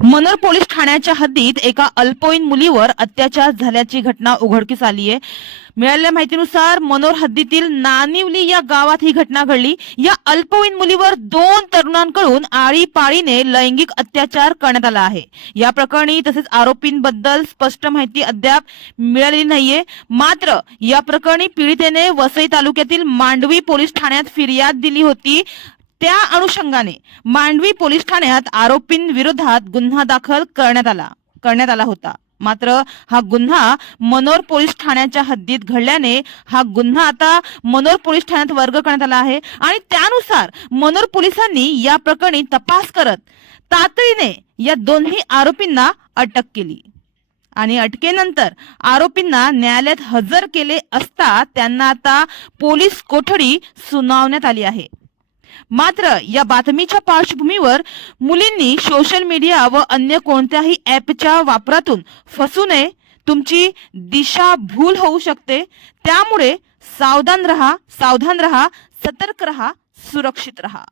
मनोर police ठाण्याच्या हद्दीत एका अल्पवयीन मुलीवर अत्याचार झाल्याची घटना उघडकीस आली आहे मिळालेल्या माहितीनुसार मनोर हद्दीतील नानिवली या गावात ही घटना घडली. या अल्पवयीन मुलीवर दोन तरुणांकडून आळीपाळीने लैंगिक अत्याचार करण्यात आला आहे. या प्रकरणी तसेच आरोपींबद्दल स्पष्ट माहिती अद्याप मिळालेली नाहीये. मात्र या प्रकरणी पीडितेने वसई तालुक्यातील मांडवी पोलीस ठाण्यात फिर्याद दिली होती. त्या अनुषंगाने मांडवी पोलीस ठाण्यात आरोपींविरोधात गुन्हा दाखल करण्यात आला करण्यात आला होता. मात्र हा गुन्हा मनोर पोलीस ठाण्याच्या हद्दीत घडल्याने हा गुन्हा आता मनोर पोलीस ठाण्यात वर्ग करण्यात आला आहे आणि त्यानुसार मनोर पोलिसांनी या प्रकरणी तपास करत तातडीने या दोन्ही आरोपींना अटक केली. आणि अटकेनंतर आरोपींना न्यायालयात हजर केले असता त्यांना आता पोलीस कोठडी सुनावण्यात आली आहे. मात्र या बातमीच्या पार्श्वभूमीवर मुलींनी सोशल मीडिया व अन्य कोणत्याही ऍपच्या वापरातून फसू नये. तुमची दिशा भूल होऊ शकते. त्यामुळे सावधान रहा सावधान रहा सतर्क रहा सुरक्षित रहा.